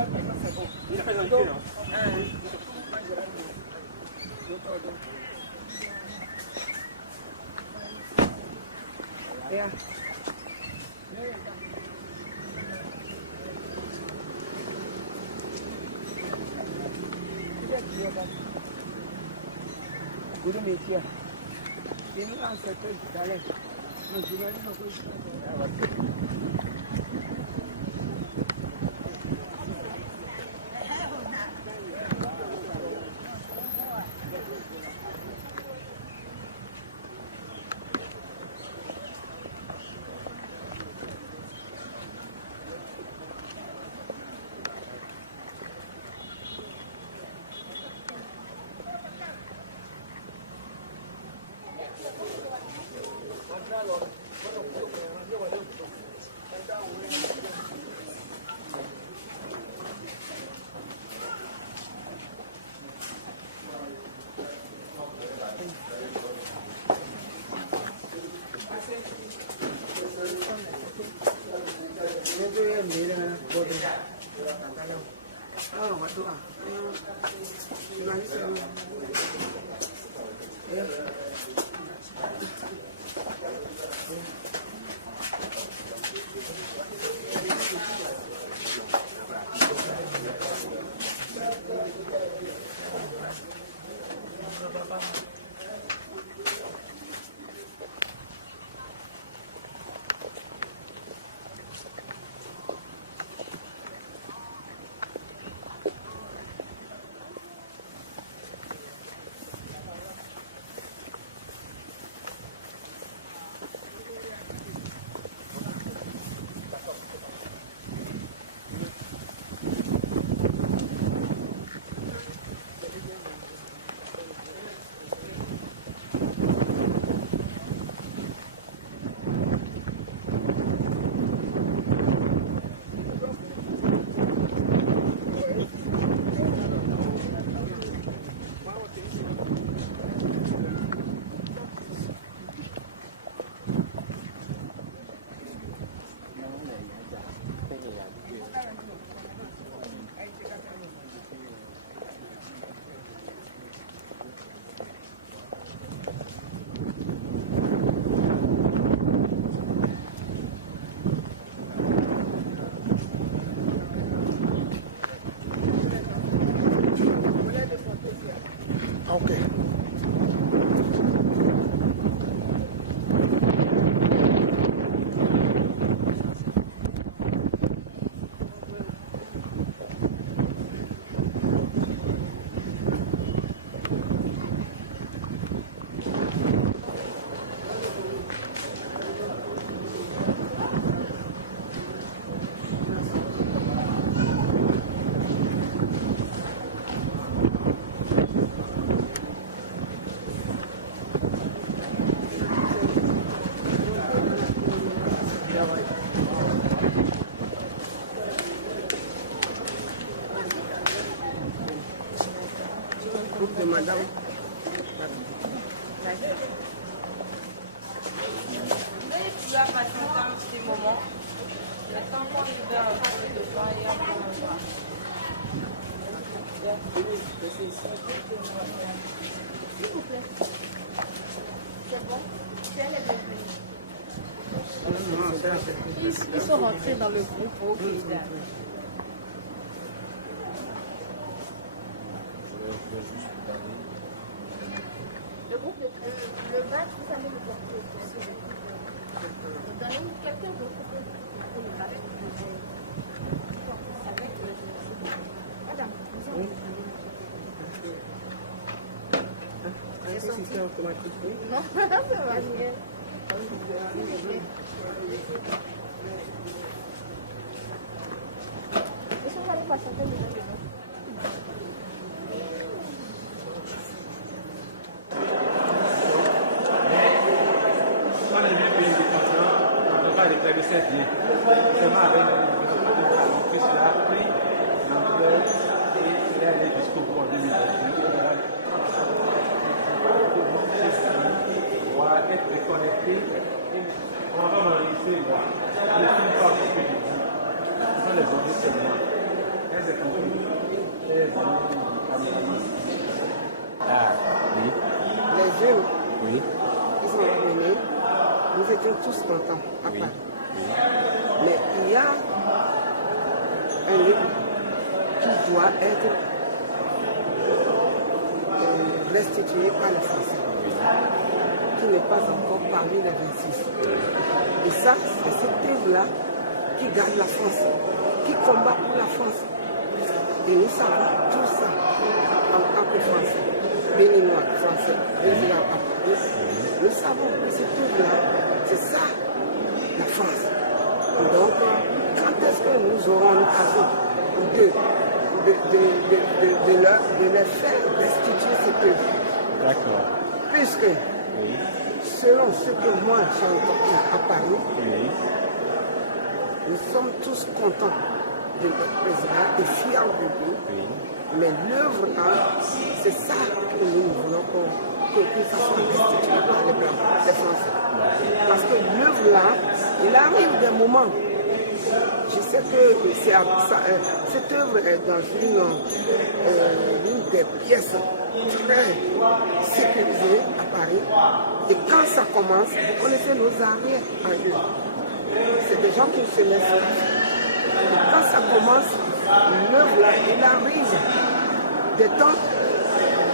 Il a fait dans le cul, Yeah. Guru media. Ini kan settle jalan. Menjual ni aku. Madame. Tu as passé un petit moment. Attends qu'on est vers un peu de pain et on va. S'il vous plaît. C'est bon? C'est elle est venue. Ils sont rentrés dans le groupe. Le groupe, le match, vous allez le porter. Vous donnez quelqu'un d'autre pour le match. Madame, vous avez... C'est automatique. Non, ça va bien. Ils sont allés passer un peu de étions tous contents à Paris. Mais il y a un livre qui doit être restitué par les Français, qui n'est pas encore parmi les 26. Et ça, c'est cette œuvre-là qui garde la France, qui combat pour la France. Et nous savons tout ça en tant que Français, béninois, Français, résidents à Paris. Nous savons que cette œuvre-là, c'est ça, la France. Donc, quand est-ce que nous aurons l'occasion de les faire restituer cette œuvre? D'accord. Puisque, selon ce que moi j'ai entendu à Paris, nous sommes tous contents de notre président et fiers de lui. Mais l'œuvre là, c'est ça que nous voulons que ça soit restitué par les Blancs, les Français. Parce que l'œuvre là, il arrive des moments. Je sais que cette œuvre est dans une des pièces très sécurisées à Paris. Et quand ça commence, vous connaissez nos arrières en eux. C'est des gens qui se laissent. Et quand ça commence, l'œuvre là, il arrive des temps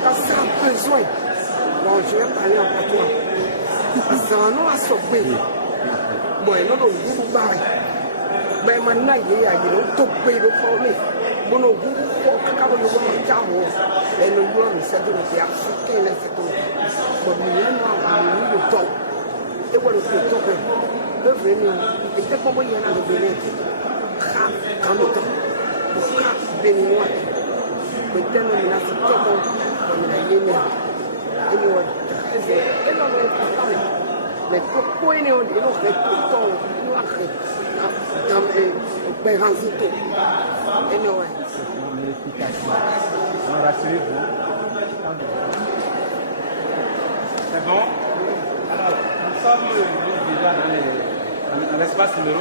quand ça a besoin. Bon, je vais parler en patois. Ça en a à sauver. Bon, il y a un groupe barré. Ben maintenant, il y a un top pay de former. Bon, au bout, pour que quand on voit un carreau, et le bois, c'est de l'africain, c'est tout. Bon, il y a le top. Et voilà, le top. Le venir, et c'est comment il y en a de venir. Quand le temps, pour cap béninois, maintenant, il y a ce top, on a yéné. Et nous, et l'on est parlé. Mais pourquoi il y a un top, dans les Béranzito. Anyway. C'est bon? Alors, nous sommes déjà dans l'espace numéro 1.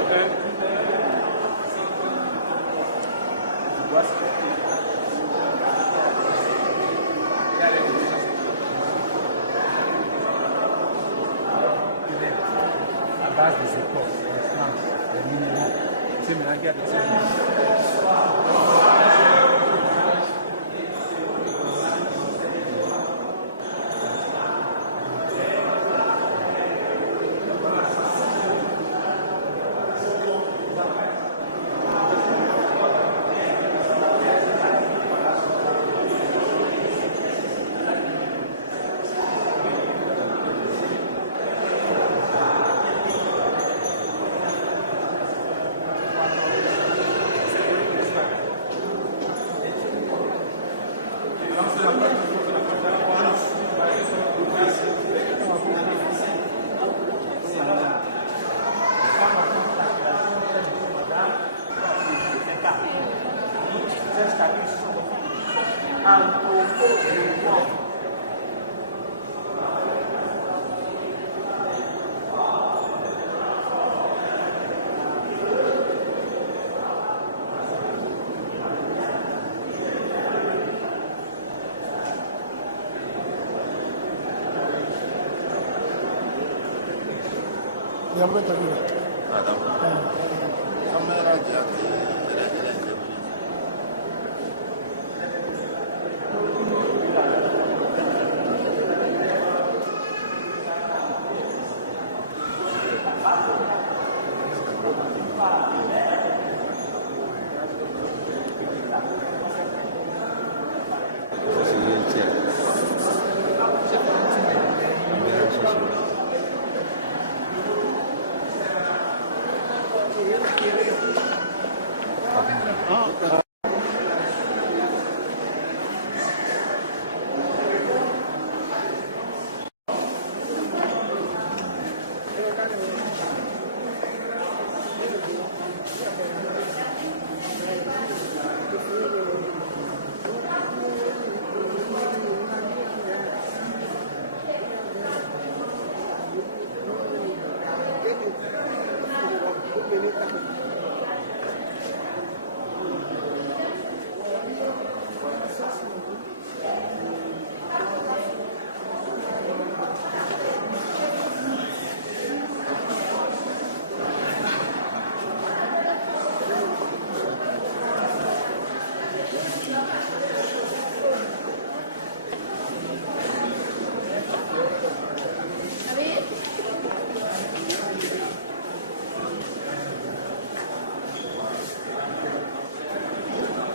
À base des écoles, des plantes, des minéraux. C'est maintenant qu'il y a des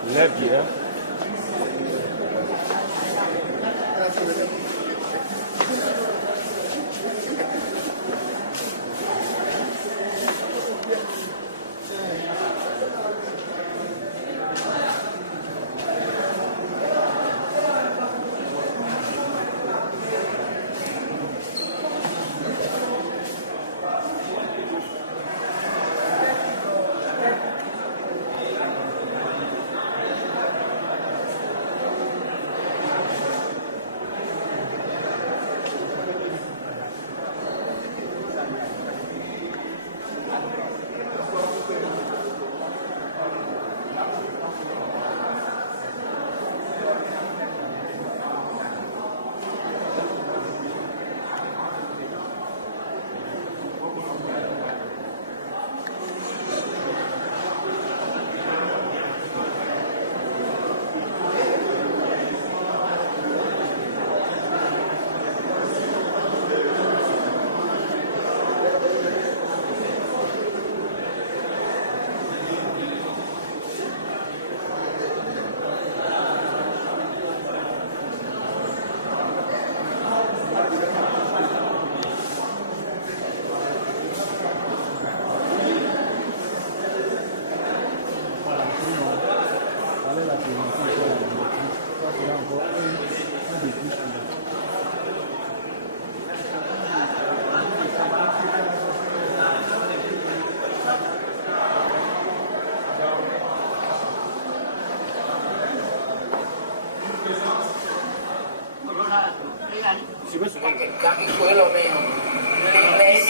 Les bières.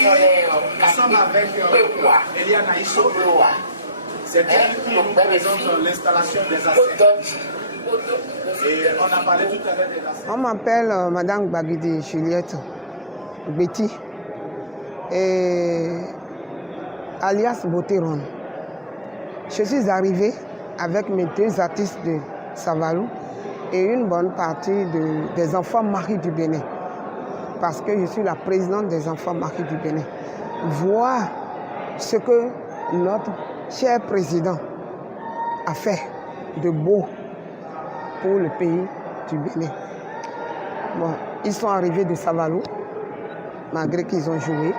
Nous sommes avec Eliana Issou. C'est elle qui nous présente l'installation des assiettes. Et on a parlé tout à l'heure des assiettes. On m'appelle Madame Gbagidi Juliette Betty, et alias Boteron. Je suis arrivée avec mes 2 artistes de Savalou et une bonne partie des enfants mariés du Bénin, parce que je suis la présidente des enfants mariés du Bénin. Voir ce que notre cher président a fait de beau pour le pays du Bénin. Bon, ils sont arrivés de Savalou, malgré qu'ils ont joué,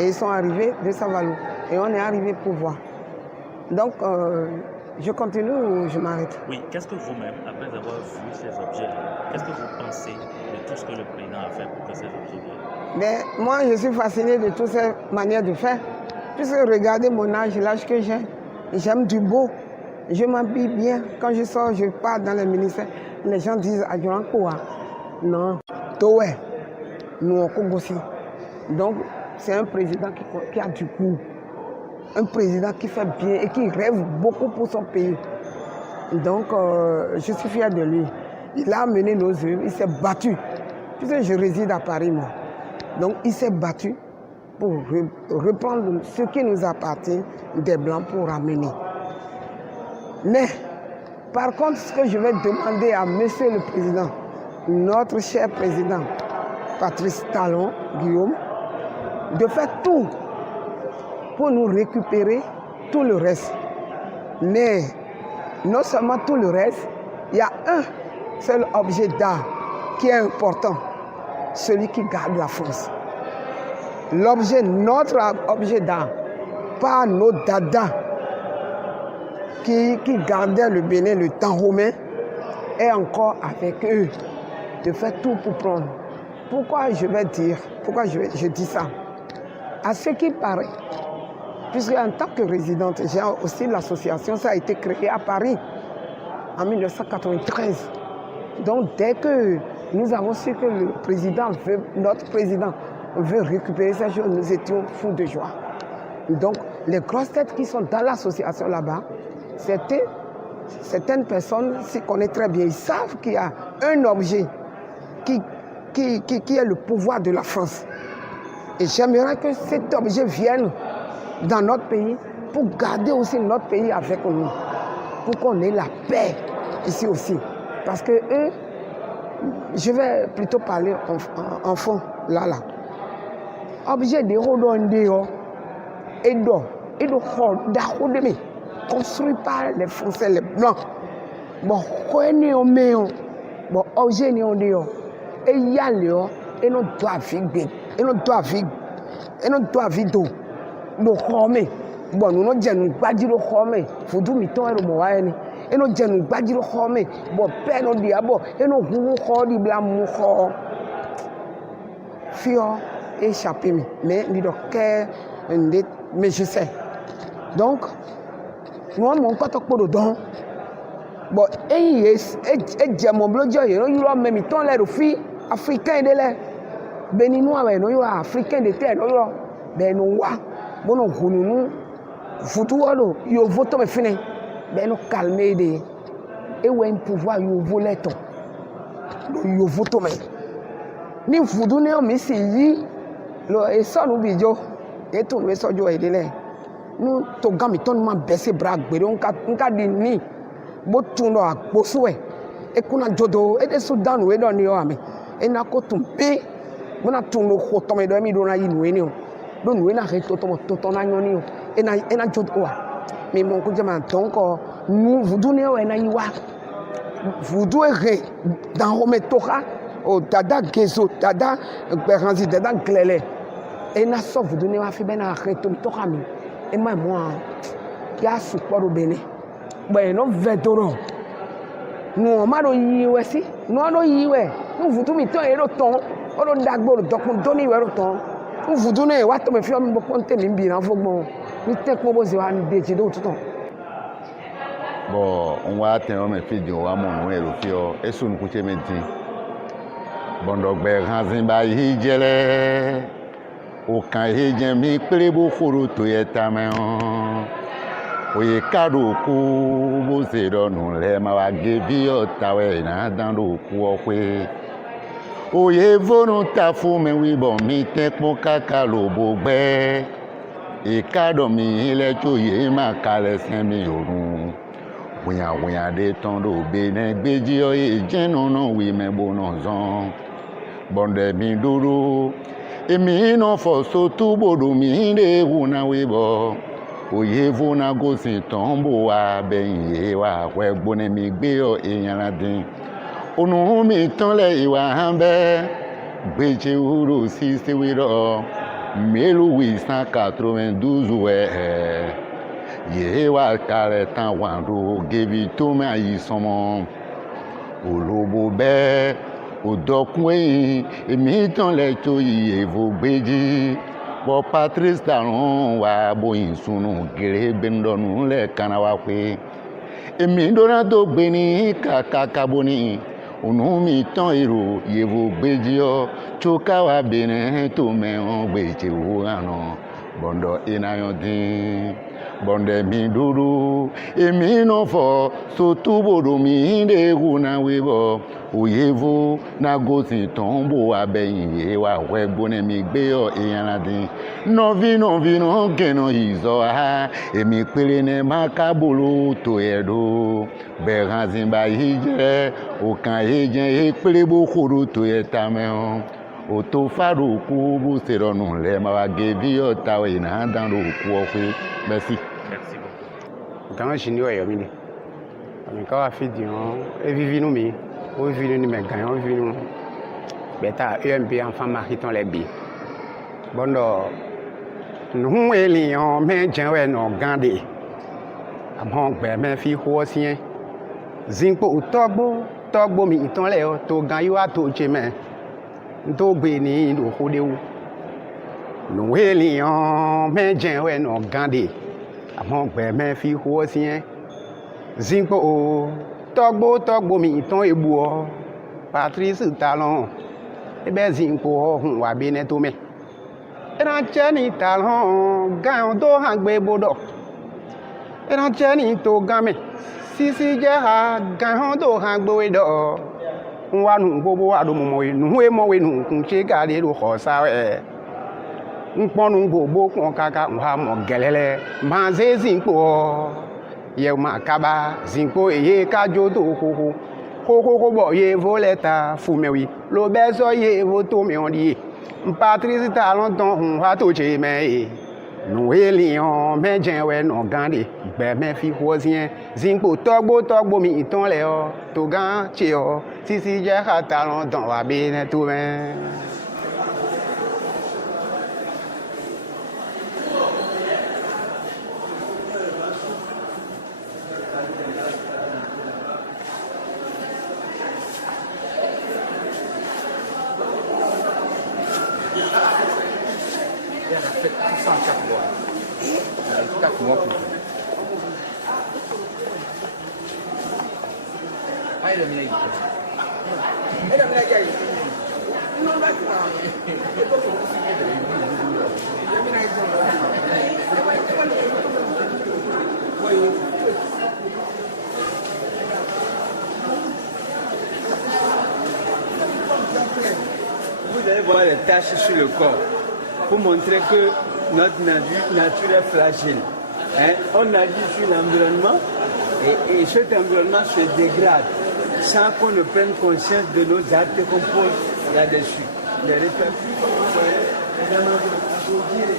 et ils sont arrivés de Savalou, et on est arrivé pour voir. Donc, je continue ou je m'arrête? Oui, qu'est-ce que vous-même, après avoir vu ces objets-là, qu'est-ce que vous pensez de tout ce que le président a fait pour que ces objets viennent? Mais moi, je suis fascinée de toutes ces manières de faire. Puisque regardez mon âge, l'âge que j'ai, j'aime du beau. Je m'habille bien. Quand je sors, je pars dans les ministères. Les gens disent Adjoint quoi? Non. Toé. Nous, on coupe aussi. Donc, c'est un président qui a du goût. Un président qui fait bien et qui rêve beaucoup pour son pays. Donc, je suis fière de lui. Il a mené nos œuvres, il s'est battu. Puisque je réside à Paris, moi. Donc, il s'est battu pour reprendre ce qui nous appartient des Blancs pour ramener. Mais, par contre, ce que je vais demander à Monsieur le Président, notre cher Président, Patrice Talon, Guillaume, de faire tout pour nous récupérer tout le reste. Mais, non seulement tout le reste, il y a un seul objet d'art qui est important, celui qui garde la France. L'objet, notre objet d'art, pas nos dadas qui gardaient le Bénin le temps romain, est encore avec eux, de faire tout pour prendre. Pourquoi je dis ça? À ce qui paraît, puisque en tant que résidente, j'ai aussi l'association, ça a été créé à Paris en 1993. Donc dès que nous avons su que notre président veut récupérer ces choses, nous étions fous de joie. Donc les grosses têtes qui sont dans l'association là-bas, certaines personnes s'y connaissent très bien. Ils savent qu'il y a un objet qui est le pouvoir de la France. Et j'aimerais que cet objet vienne dans notre pays pour garder aussi notre pays avec nous, pour qu'on ait la paix ici aussi. Parce que eux, je vais plutôt parler en fond, là. Objet de Rodondéo et construit par les Français, les Blancs. bon khoeni o meo bon ogeni on dio e yale o e no do afigbe e no do avido no khome bon no jenu gbajiro khome fudu mi ton ero mo wa eni e no jenu gbajiro khome bon pe no dia bon e no hu kho di bla mu kho fio échappé mais ni do ke mais je sais donc moi mon koto podo don bon e je mon blojo ye no yuro me mi ton le ro fi africain de le beninois we no yo africain de terre no yo be no wa bono hununu futu walo yo voto me fini be no calmer de e we pouvoir yo voleto yo voto me ni fudu ne o mi si yi lo e so nu bijo e to we sojo e de le nu to gami ton ma bese bra gbere nka di ni bo tun lo agboso e kuna jodo e de Sudan we do ni o ami e na ko tun pe mo na tun lo ko to me do mi do na yi nu ni o do nu na he to na nyo ni o e na jodo wa mi mo ko jama ton ko nu vudu ni o e na yi wa vudu e re dan o me toka o dada gezo dada beranzi dada glele e na so vudu ni wa fi be na he to toka mi e ma mo ya su poro bene but no vedoro no ma do yiwe si no do yiwe no vudu mi ton ero ton o do dagbo dokun do ni wero ton no vudu ne wa to me fi o mi bo ponte mi bi na fogbo ni te ko bo se wa ni deji do tuton bon on wa ten o me fi di o wa mo no ero fi o esu nu ku che menti bondo gbe hanzin ba yi jele o kan he jen mi pere bo khoro to ye ta me oye kado ku bo se do nu le ma wa ge bi o ta we na dan do ku o pe oye vonu ta fu me wi bo mi te po kaka lo bo gbe e kado mi ile to ye ma kale sen mi orun wiya de ton do be ne gbeji o ye jenu no wi me bo no zon bonde mi duru emi no fo so tu bodo mi de una we bo oye vona go sin tombo wa beyin ye wa we gbone mi gbe o eyan ladin onu mi ton le iwa hanbe gbeje uro si se we ro 1892 we ye wa kare tan wando gebi to ma yi somo olobo be odokun emi tan le to yi evo gbeji bo Patrice Talon wa boyin sunu gere gbendonu le kana wa pe emi dona to gbe ni kaka boni onu mi tan ero yevo gbeji o choka wa bene to me on gbeje wo ano bondo inayon din bonde mi duru emi no fo so tubodo mi de una webo oyevo na gosi tombo abeyin ye wa we gbone mi gbe o eyan ladin no vino geno izo ha emi pere ne makabolo to edo beranzin ba hije o kan ejen e pere bo khoro to eta me o to faru ku bu seronu le ma wa gevi o tawe na dan ro ku o pe merci quand je n'y ai pas quand on fait du et vivre nous on vit nous mais quand on vit nous beta UMP enfant mariton les bi bon nous elion mais j'en non gandé amon be me fi ho sien zinpo togbo mi ton le to gan yo ato cheme to gbe ni do hodewu nous elion mais j'en non gandé amon gbe me fi ho sien zinpo togbo mi ton ebu o Patrice Talon e be zinpo hun wa be ne to me era cheni Talon gan do han gbe bodo era cheni to game sisi je ha gan do han gbe do wa nu gbogbo wa do mo nu e mo we nu kun che ga le ro ho sa we nponu gbogbo kon kaka wa mo gelele ma ze zinpo ye ma kaba zinpo eye kajo to koko bo ye voleta fumewi lo bezo ye voto mi on di Patrice Talon ton wa to che me nu elion me jen we no gande gbẹ̀mẹ́ fi wọ́síẹ́ zingbo tọ́gbó mi ìtàn lẹ̀ ọ́ tó gán tse ọ́ títí jẹ́ kàtà lọ́dọ̀ wà bí ẹ̀ tó mẹ́. Elle a fait tout ça en 4 mois. 4 mois pour tout. Ah, il a mis là. Elle a mis la gueule. Non, là, tu vas. Vous allez voir les taches sur le corps pour montrer que notre nature est fragile. Hein? On agit sur l'environnement et cet environnement se dégrade sans qu'on ne prenne conscience de nos actes qu'on pose là-dessus. Les répercussions, vous voyez,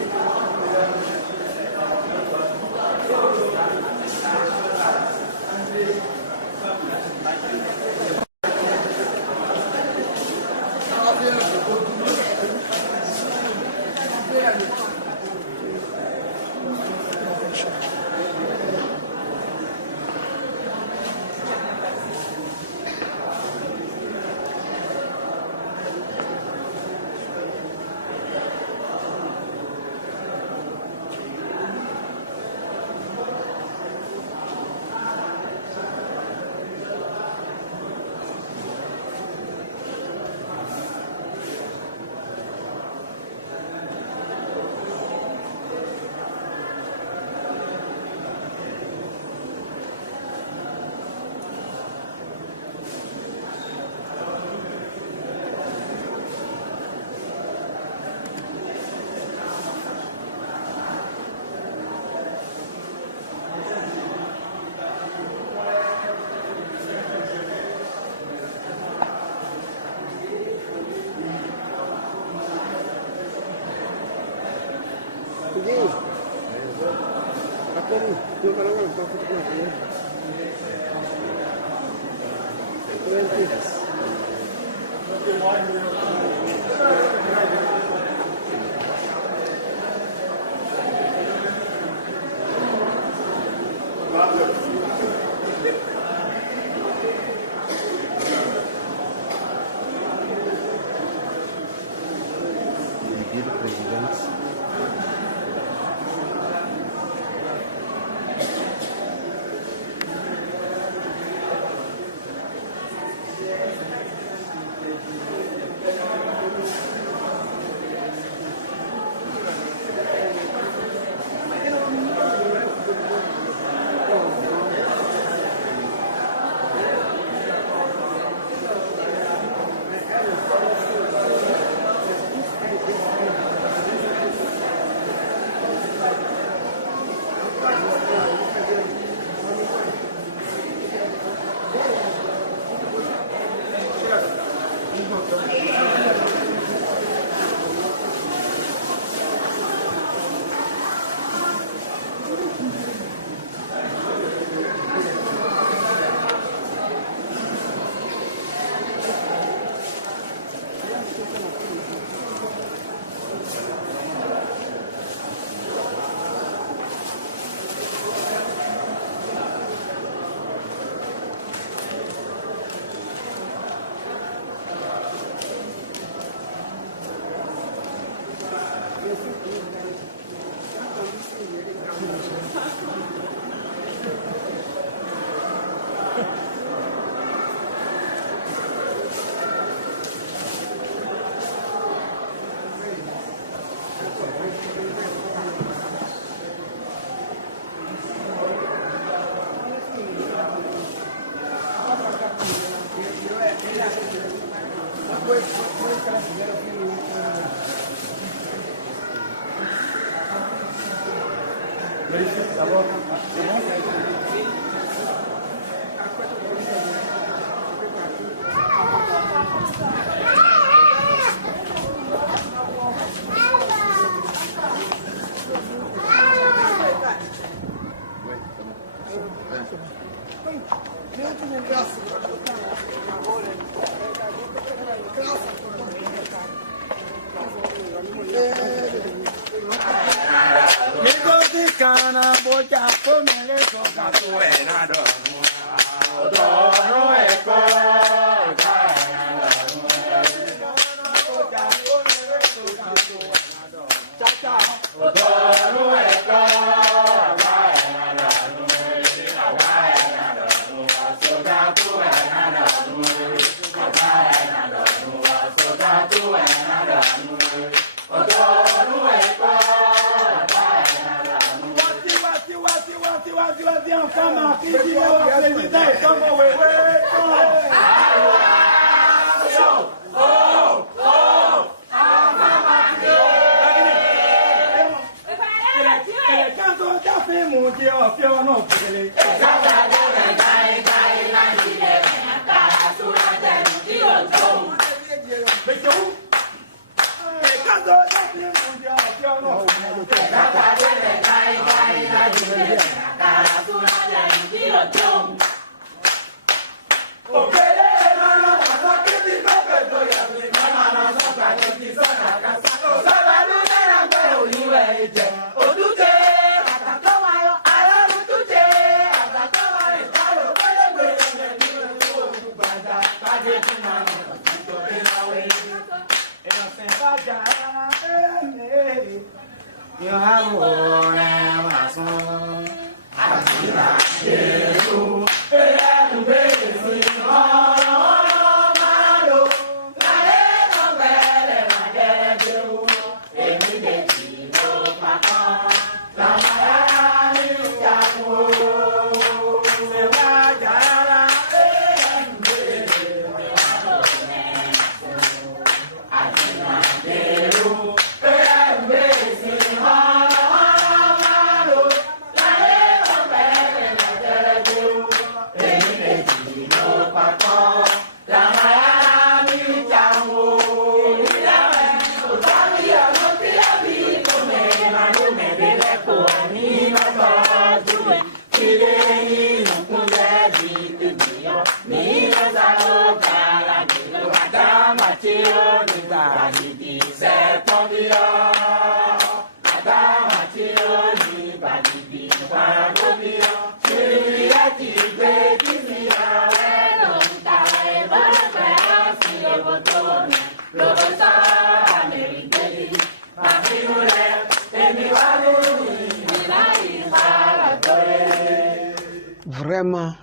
Vraiment,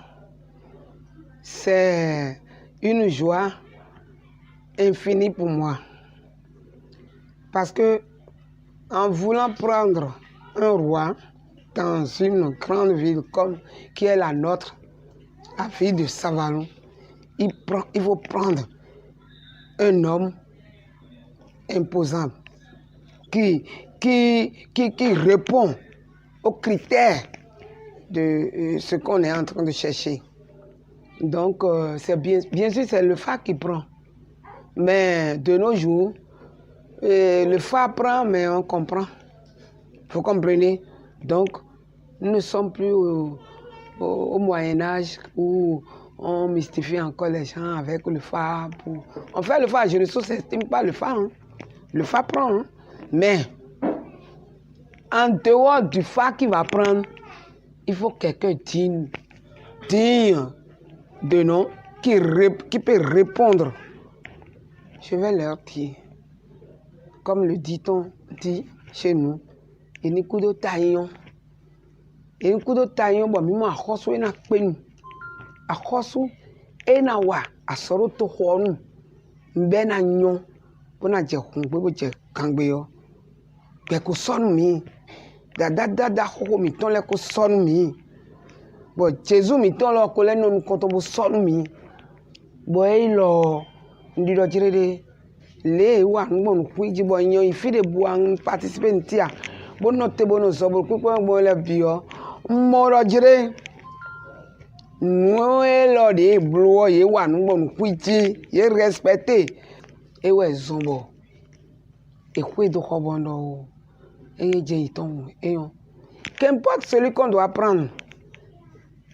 c'est une joie infinie pour moi. Parce que en voulant prendre un roi dans une grande ville comme qui est la nôtre, la ville de Savalon, il faut prendre un homme imposant qui répond aux critères de ce qu'on est en train de chercher. Donc, c'est bien sûr, c'est le phare qui prend. Mais de nos jours, le phare prend, mais on comprend. Vous comprenez? Donc, nous ne sommes plus au Moyen-Âge où on mystifie encore les gens avec le phare. On fait le phare, je ne sous-estime pas le phare. Hein. Le phare prend. Hein. Mais, en dehors du phare qui va prendre, il faut quelqu'un digne de nom qui peut répondre. Je vais leur dire, comme le dit-on dit chez nous, il n'y a de taillon. Il n'y a de taillon, bon, mais moi, je suis un peu. Je suis un peu. Je suis un peu. Je suis dada ho mi ton le ko sonu mi bo Jésus mi ton lo ko le no ko to bo sonu mi bo e lo ndi do jirede le wa ngbo nu ku ji bo yan ifi de bo an participer ntia bo no te bo no so bo ku bo le bio mo do jire no e lo de blo ye wa ngbo nu ku ji ye respecter e we zombo e ku do ko bondo. Qu'importe celui qu'on doit prendre,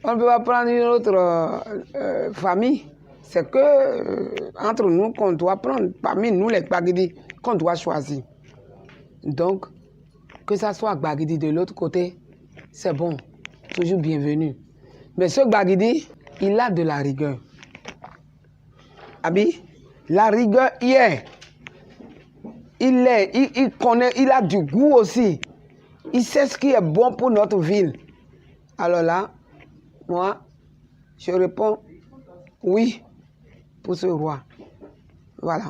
On ne peut pas prendre une autre famille. C'est que entre nous qu'on doit prendre, parmi nous les Gbagidi, qu'on doit choisir. Donc, que ça soit Gbagidi de l'autre côté, c'est bon, toujours bienvenu. Mais ce Gbagidi, il a de la rigueur. Abi, la rigueur hier, il connaît, il a du goût aussi. Il sait ce qui est bon pour notre ville. Alors là, moi, je réponds oui pour ce roi. Voilà.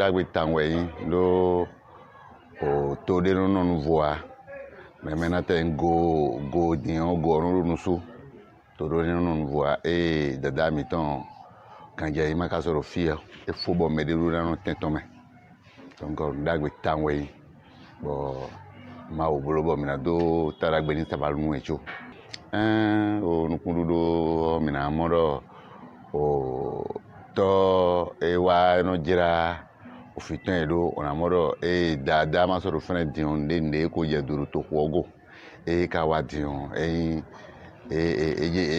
Ndagbe tangwe lo o to de no no voa me mena ten go dion go no no su to do no no voa e dada mi ton kan je ma ka soro fia e fo bo me de ru na no tenton me donc ndagbe tangwe bo ma o bolo bo mi na do taragbe ni tabalu nu echo o no kundu do mi na moro o to e wa no jira o fitan elo on amoro e dada ma so ro fene dion de ko je duru to kwogo e ka wa dion e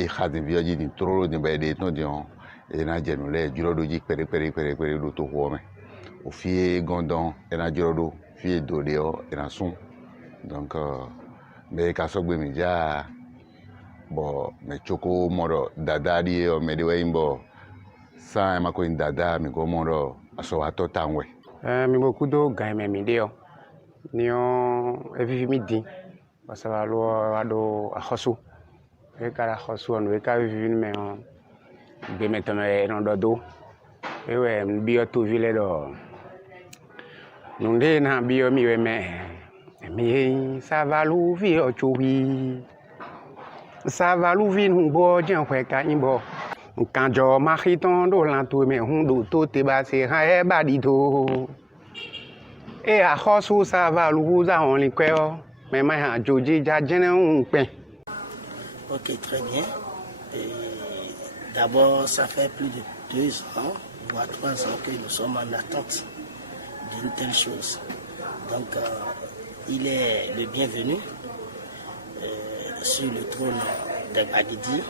khadin bioji ni trolo de be de to dion e na je no le juro do ji pere do to kwo me o fie gondon e na juro do fie do de o e na sun donc me ka so gbe mi ja bo me choko moro dada di o me de we imbo sa ma ko dada mi ko moro aso ato tanwe mi beaucoup do gaime mi dio nio e vivi mi di pasala lo ado ahosu e kara ahosu no e ka vivi me be metame no do e we bio to vile do nunde na bio mi we mi ça va louvi o chuwi ça va louvi nu bo jen hwe ka imbo quand je m'arrête dans l'entour mais on doit tout débasser et badito et à Hosu ça va nous on les quoi mais moi Joji jajene on pain. Ok, très bien. D'abord, ça fait plus de 2 ans, voire 3 ans que nous sommes en attente d'une telle chose. Donc, il est le bienvenu sur le trône des Gbagidi.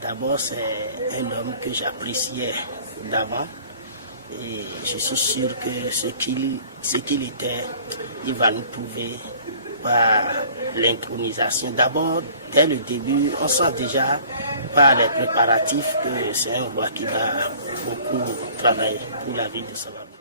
D'abord, c'est un homme que j'appréciais d'avant et je suis sûr que ce qu'il était, il va nous prouver par l'intronisation. D'abord, dès le début, on sent déjà par les préparatifs que c'est un roi qui va beaucoup travailler pour la vie de Sababa.